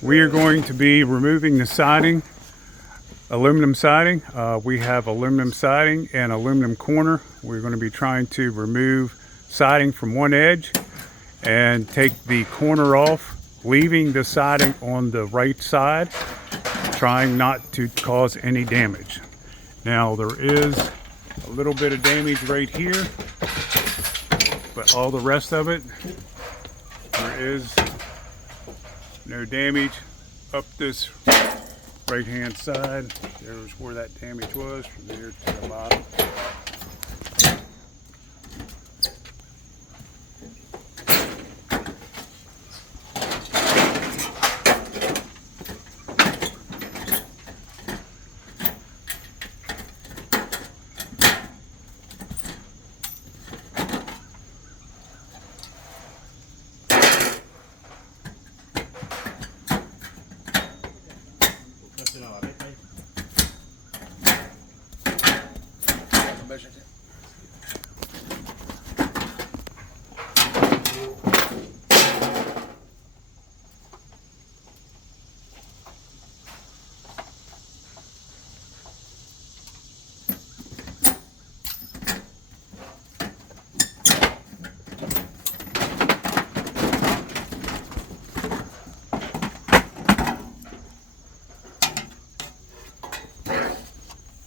We are going to be removing the siding, aluminum siding. We have aluminum siding and aluminum corner. We're going to be trying to remove siding from one edge and take the corner off, leaving the siding on the right side, trying not to cause any damage. Now there is a little bit of damage right here, but all the rest of it, there is no damage up this right hand side. There's where that damage was, from there to the bottom.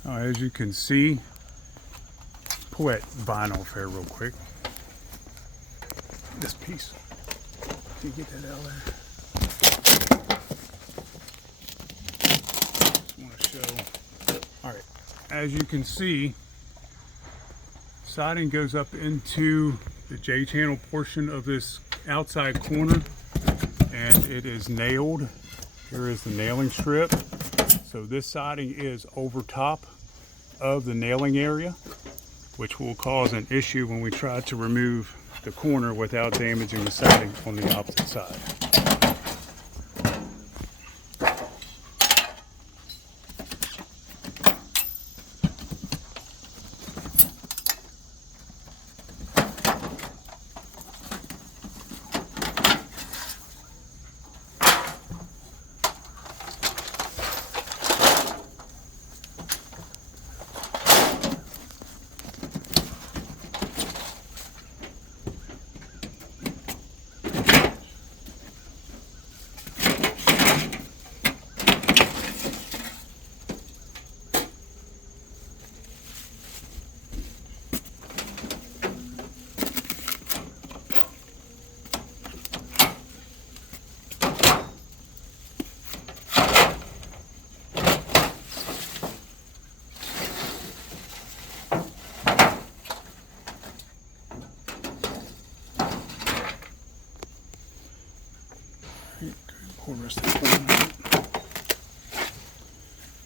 As you can see, pull that vinyl off here real quick. This piece. Can you get that out of there? Just want to show. Alright, as you can see, siding goes up into the J-channel portion of this outside corner, and it is nailed. Here is the nailing strip. So this siding is over top of the nailing area, which will cause an issue when we try to remove the corner without damaging the siding on the opposite side.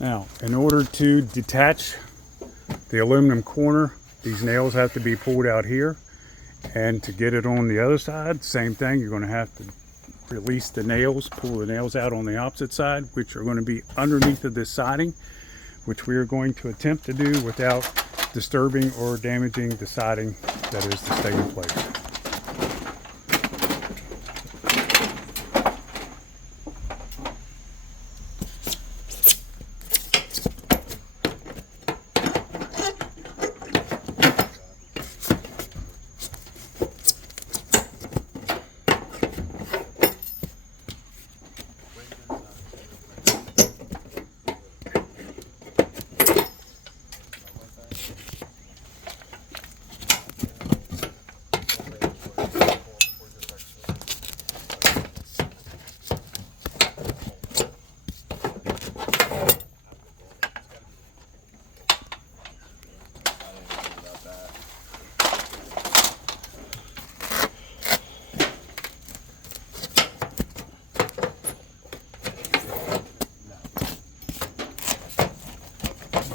Now, in order to detach the aluminum corner, these nails have to be pulled out here, and to get it on the other side, same thing. You're going to have to release the nails, pull the nails out on the opposite side, which are going to be underneath of this siding, which we are going to attempt to do without disturbing or damaging the siding that is to stay in place.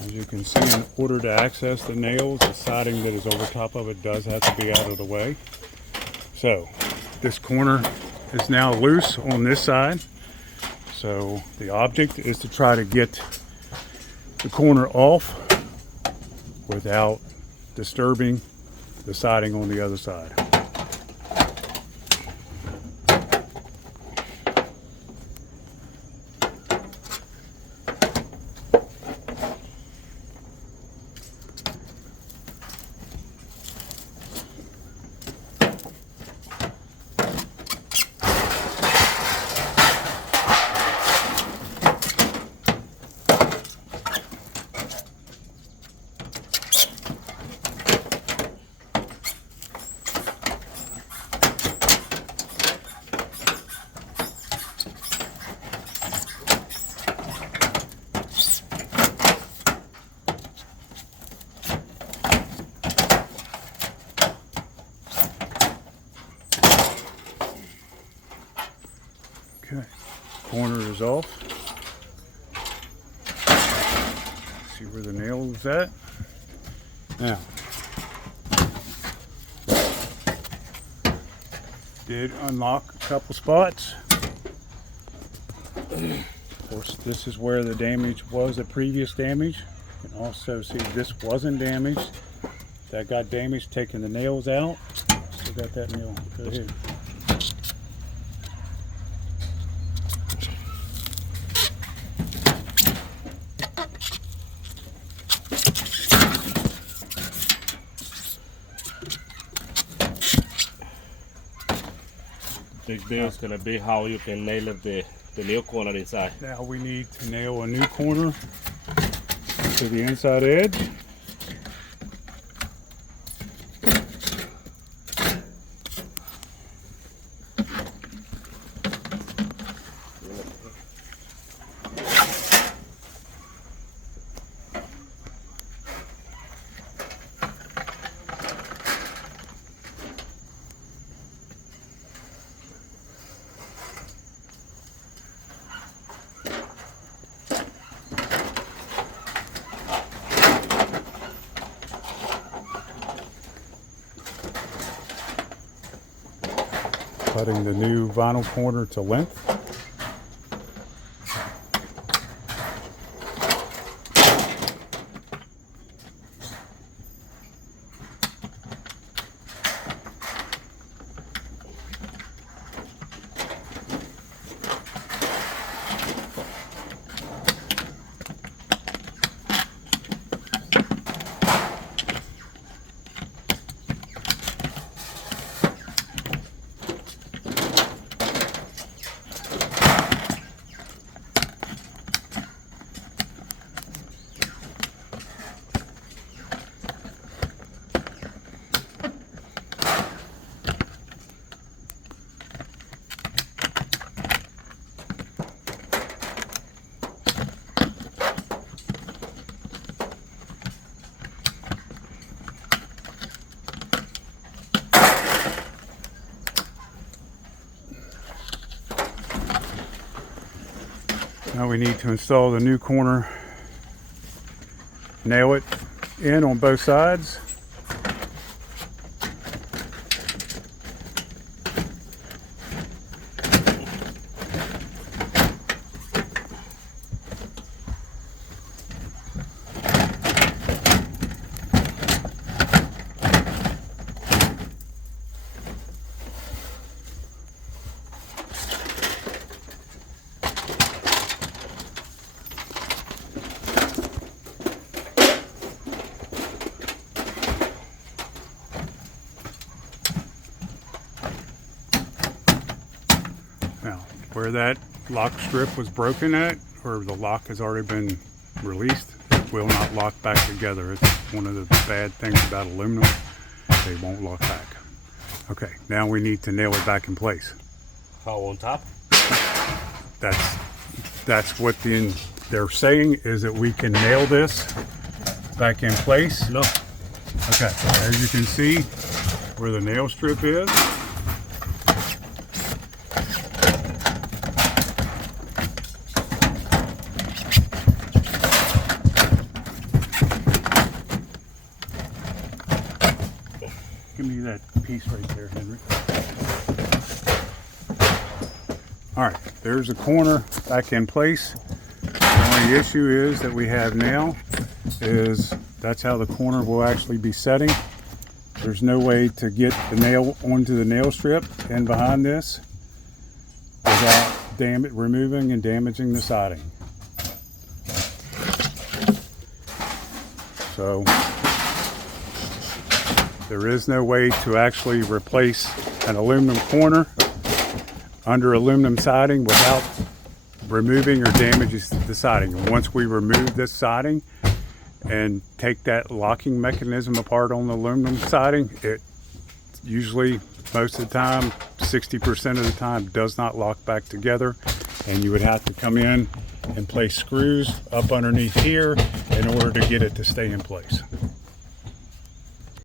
You can see, in order to access the nails, the siding that is over top of it does have to be out of the way. So this corner is now loose on this side. So the object is to try to get the corner off without disturbing the siding on the other side. Okay, corner is off. See where the nail is at. Now, did unlock a couple spots. Of course, this is where the damage was, the previous damage. You can also see this wasn't damaged. That got damaged taking the nails out. Still got that nail. Go ahead. Big deal is gonna be how you can nail it the nail corner inside. Now we need to nail a new corner to the inside edge. Cutting the new vinyl corner to length. Now we need to install the new corner, nail it in on both sides. Now, where that lock strip was broken at, or the lock has already been released, it will not lock back together. It's one of the bad things about aluminum. They won't lock back. Okay, now we need to nail it back in place. How on top? That's what they're saying, is that we can nail this back in place. No. Okay, as you can see where the nail strip is. Give me that piece right there, Henry. All right, there's the corner back in place. The only issue is that we have now is that's how the corner will actually be setting. There's no way to get the nail onto the nail strip and behind this without removing and damaging the siding. So there is no way to actually replace an aluminum corner under aluminum siding without removing or damaging the siding. And once we remove this siding and take that locking mechanism apart on the aluminum siding, it usually, most of the time, 60% of the time, does not lock back together, and you would have to come in and place screws up underneath here in order to get it to stay in place.